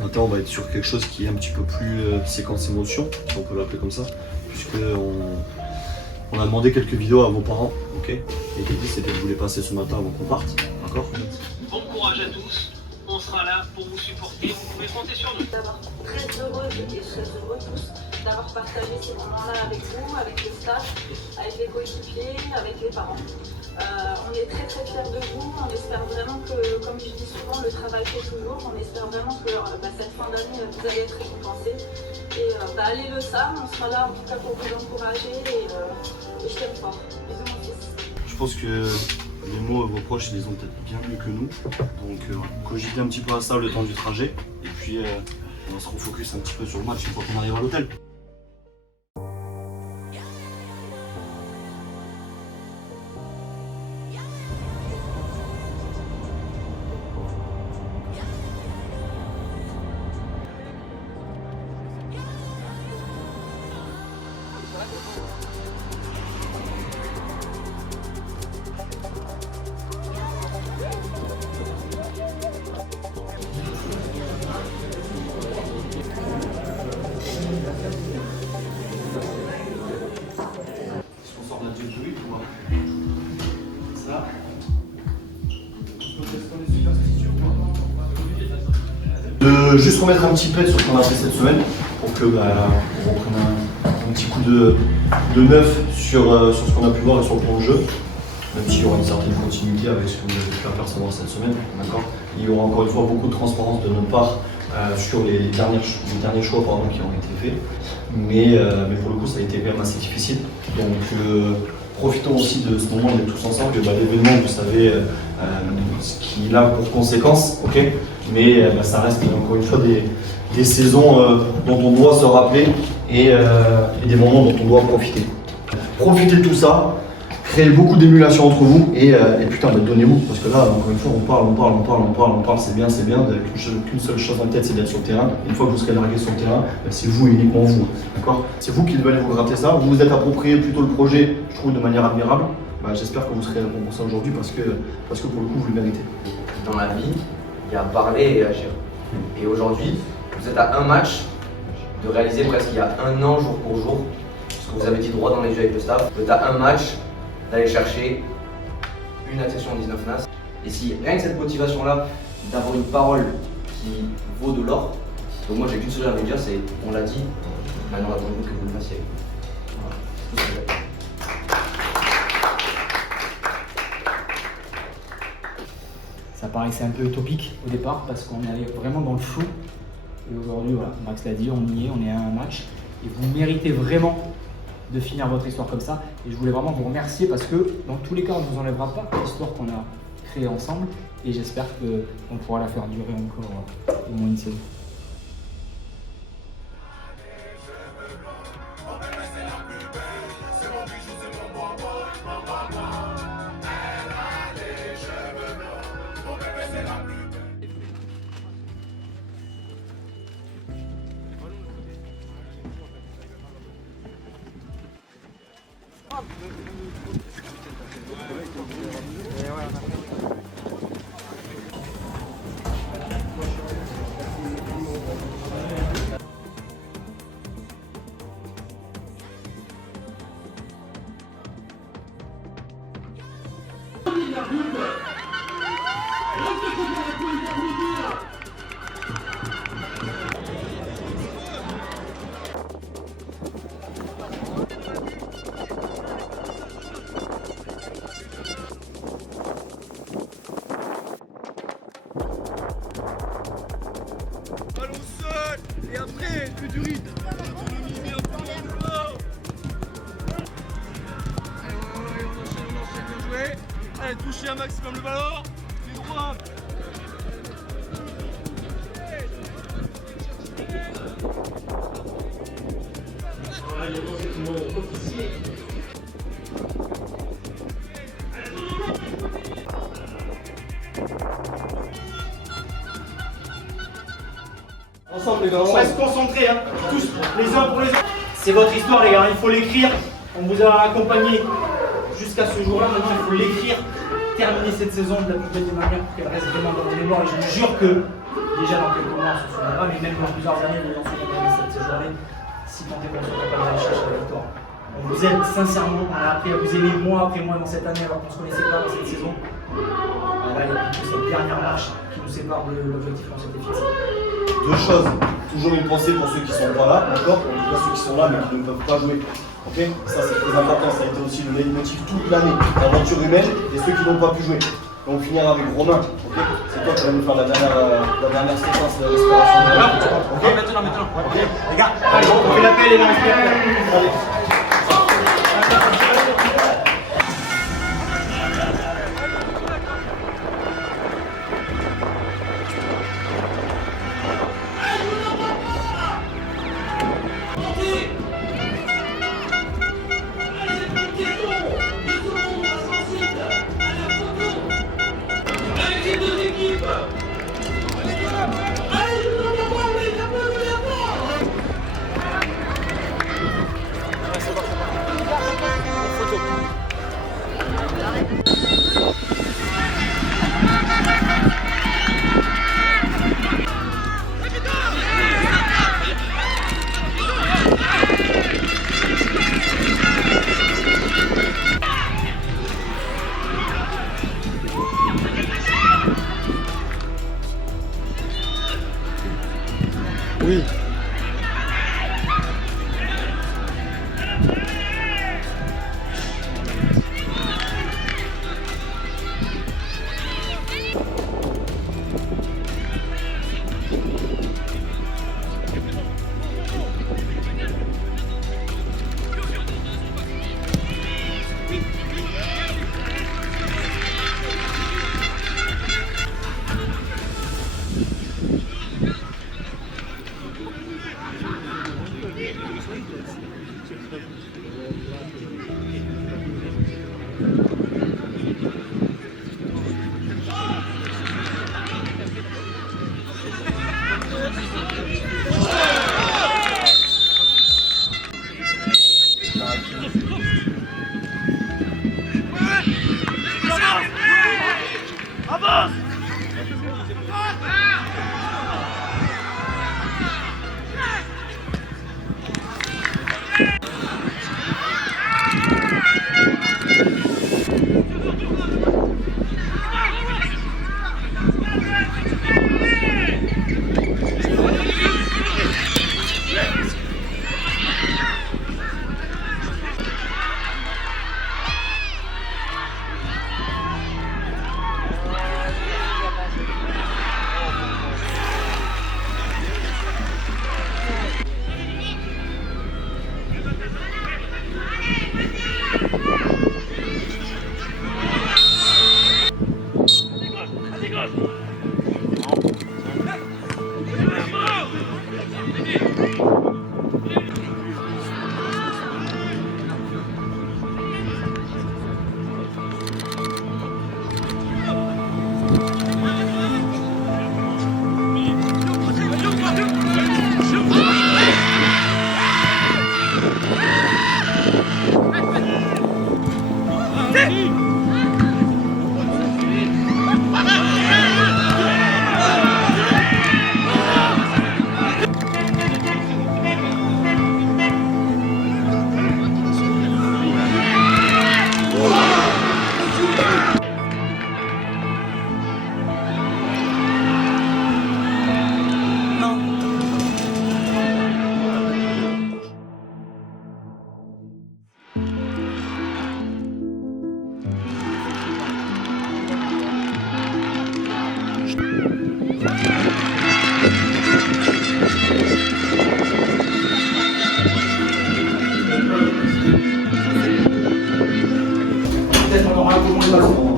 Ce matin, on va être sur quelque chose qui est un petit peu plus séquence émotion, si on peut l'appeler comme ça, puisqu'on a demandé quelques vidéos à vos parents, ok? Et l'idée c'était de vous les passer ce matin avant qu'on parte, d'accord? Bon courage à tous, on sera là pour vous supporter, vous pouvez compter sur nous. D'avoir très heureuse et très heureux tous d'avoir partagé ces moments-là avec vous, avec le staff, avec les coéquipiers, avec les parents. On est très très fiers de vous, on espère vraiment que, comme je dis souvent, le travail fait toujours, on espère vraiment que cette fin d'année vous allez être récompensés. Et allez le Sam, on sera là en tout cas pour vous encourager et je t'aime fort. Bisous mon fils. Je pense que les mots, vos proches, ils les ont peut-être bien mieux que nous. Donc cogitez un petit peu à ça le temps du trajet. Et puis on va se refocus un petit peu sur le match une fois qu'on arrive à l'hôtel. De juste remettre un petit peu sur ce qu'on a fait cette semaine pour que on reprenne un petit coup de neuf sur ce qu'on a pu voir et sur le plan de jeu. Même s'il y aura une certaine continuité avec ce que vous avez pu apercevoir cette semaine, d'accord. Il y aura encore une fois beaucoup de transparence de notre part sur les derniers choix qui ont été faits. Mais pour le coup, ça a été quand même assez difficile. Donc profitons aussi de ce moment d'être tous ensemble. L'événement, vous savez ce qu'il a pour conséquence, ok. Mais ça reste encore une fois des saisons dont on doit se rappeler et des moments dont on doit profiter. Profitez de tout ça, créez beaucoup d'émulation entre vous et putain, donnez-vous. Parce que là, encore une fois, on parle, c'est bien, vous n'avez qu'une seule chose en tête, c'est d'être sur le terrain. Une fois que vous serez largué sur le terrain, c'est vous et uniquement vous. D'accord? C'est vous qui devez aller vous gratter ça. Vous vous êtes approprié plutôt le projet, je trouve, de manière admirable. J'espère que vous serez récompensé aujourd'hui parce que pour le coup, vous le méritez. Dans la vie, il y a parler et agir. Et aujourd'hui, vous êtes à un match de réaliser presque il y a un an, jour pour jour, ce que vous avez dit droit dans les yeux avec le staff. Vous êtes à un match d'aller chercher une accession en 19 NAS. Et si rien que cette motivation-là, d'avoir une parole qui vaut de l'or, donc moi j'ai qu'une chose à vous dire, c'est, on l'a dit, maintenant attendez-vous que vous le fassiez. Voilà. Ça paraissait un peu utopique au départ parce qu'on est allé vraiment dans le flou. Et aujourd'hui, voilà, Max l'a dit, on y est, on est à un match. Et vous méritez vraiment de finir votre histoire comme ça. Et je voulais vraiment vous remercier parce que dans tous les cas, on ne vous enlèvera pas l'histoire qu'on a créée ensemble. Et j'espère qu'on pourra la faire durer encore au moins une saison. Ballon seul et après que du rythme. Allez, on enchaîne, bien joué. Allez, touchez un maximum le ballon. C'est droit. Ensemble les gars, on reste concentrés, hein, tous les uns pour les autres. C'est votre histoire les gars, il faut l'écrire. On vous a accompagné jusqu'à ce jour-là, maintenant il faut l'écrire, terminer cette saison de la plus belle des manières pour qu'elle reste vraiment dans vos mémoires. Et je vous jure que déjà dans quelques mois, on se souviendra, mais même dans plusieurs années, nous en souviendrons de cette journée, si tant est qu'on soit capable d'aller chercher la victoire. On vous aime sincèrement, on a appris à vous aimer mois après mois dans cette année alors qu'on ne se connaissait pas dans cette saison. Là, il n'y a plus que cette dernière marche qui nous sépare de l'objectif qu'on s'était fixé. Deux choses, toujours une pensée pour ceux qui sont pas là, d'accord? En tout cas ceux qui sont là mais qui ne peuvent pas jouer. Ok? Ça c'est très important, ça a été aussi le leitmotiv toute l'année, l'aventure humaine et ceux qui n'ont pas pu jouer. Et on finira avec Romain, ok? C'est toi qui vas nous faire la dernière séquence de respiration. Ok? Maintenant. Ok? Les gars, allez, on fait l'appel et la respiration. Allez. Oui.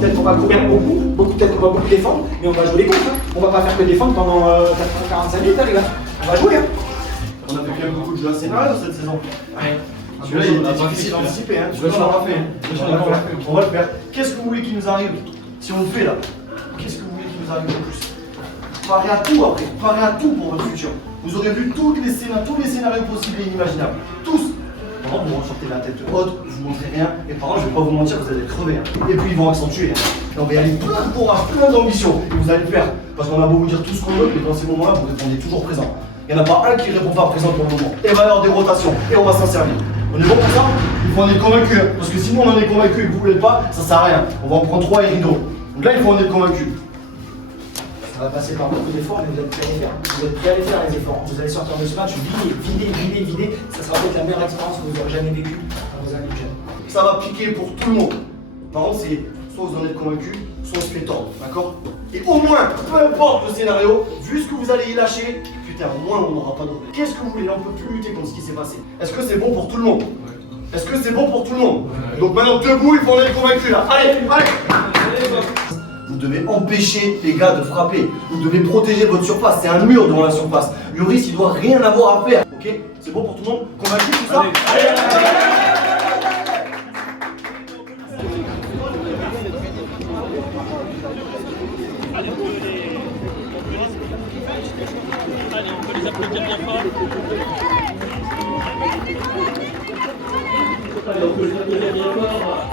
Peut-être qu'on va courir beaucoup, peut-être qu'on va beaucoup défendre, mais on va jouer les comptes. Hein. On va pas faire que défendre pendant 45 minutes, hein, les gars. On va jouer. Hein. On a fait quand même beaucoup de jeux à scénario cette saison. Ouais. Celui-là, il était difficile d'anticiper. Hein. On l'a fait. On va le faire. Qu'est-ce que vous voulez qu'il nous arrive si on le fait là? Qu'est-ce que vous voulez qu'il nous arrive de plus? Parez à tout après. Parez à tout pour votre futur. Vous aurez vu tous les scénarios possibles et inimaginables. Tous. Pendant vous sortez la tête haute, vous montrez rien. Et par contre, je vais pas vous mentir, vous allez crever. Et puis ils vont accentuer. Et on va y aller plein de courage, plein d'ambition. Et vous allez le faire. Parce qu'on a beau vous dire tout ce qu'on veut, mais dans ces moments-là, vous répondez toujours présent. Il n'y en a pas un qui répond pas présent pour le moment. Et il va y avoir des rotations. Et on va s'en servir. On est bon pour ça? Il faut en être convaincu. Parce que si nous on en est convaincu et que vous ne l'êtes pas, ça sert à rien. On va en prendre 3 et rideau. Donc là, il faut en être convaincu. Ça va passer par beaucoup d'efforts, mais vous êtes prêts à les faire. Vous êtes prêts à les faire, les efforts. Vous allez sortir de ce match, vider. Ça sera peut-être la meilleure expérience que vous aurez jamais vécue dans vos années de jeunes. Ça va piquer pour tout le monde. Par contre, c'est soit vous en êtes convaincu, soit on se fait tordre. D'accord? Et au moins, peu importe le scénario, vu ce que vous allez y lâcher, putain, au moins on n'aura pas de regret. Qu'est-ce que vous voulez? On peut plus lutter contre ce qui s'est passé. Est-ce que c'est bon pour tout le monde? Est-ce que c'est bon pour tout le monde? Donc maintenant, debout, il faut en être convaincu là. Allez. Vous devez empêcher les gars de frapper. Vous devez protéger votre surface. C'est un mur devant la surface. Lloris, il doit rien avoir à faire. Ok? C'est bon pour tout le monde? Convaincu tout ça? Allez. Allez, on peut les applaudir bien fort. Allez, on peut les applaudir bien fort.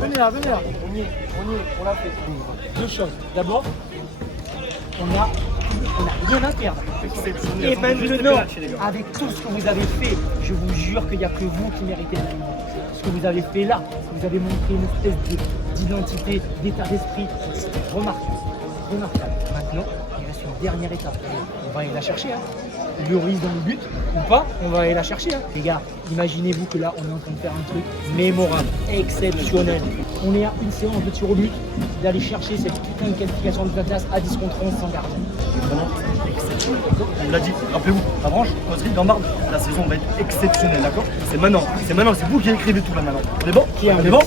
Venez là. On l'a fait. 2 choses. D'abord, on a rien à perdre. Et maintenant, avec tout ce que vous avez fait, je vous jure qu'il n'y a que vous qui méritez le monde. Ce que vous avez fait là, vous avez montré une espèce d'identité, d'état d'esprit remarquable. Maintenant, il reste une dernière étape. On va aller la chercher. Lloris dans le but ou pas, on va aller la chercher. Les gars, imaginez-vous que là, on est en train de faire un truc mémorable, exceptionnel. On est à une séance de tir au but d'aller chercher cette putain de qualification de la classe à 10 contre 11 sans gardien. C'est vraiment exceptionnel. On l'a dit, rappelez-vous, la branche, causerie dans marbre, la saison va être exceptionnelle, d'accord? C'est maintenant, c'est vous qui écrivez tout là maintenant. On est bon? On est bon?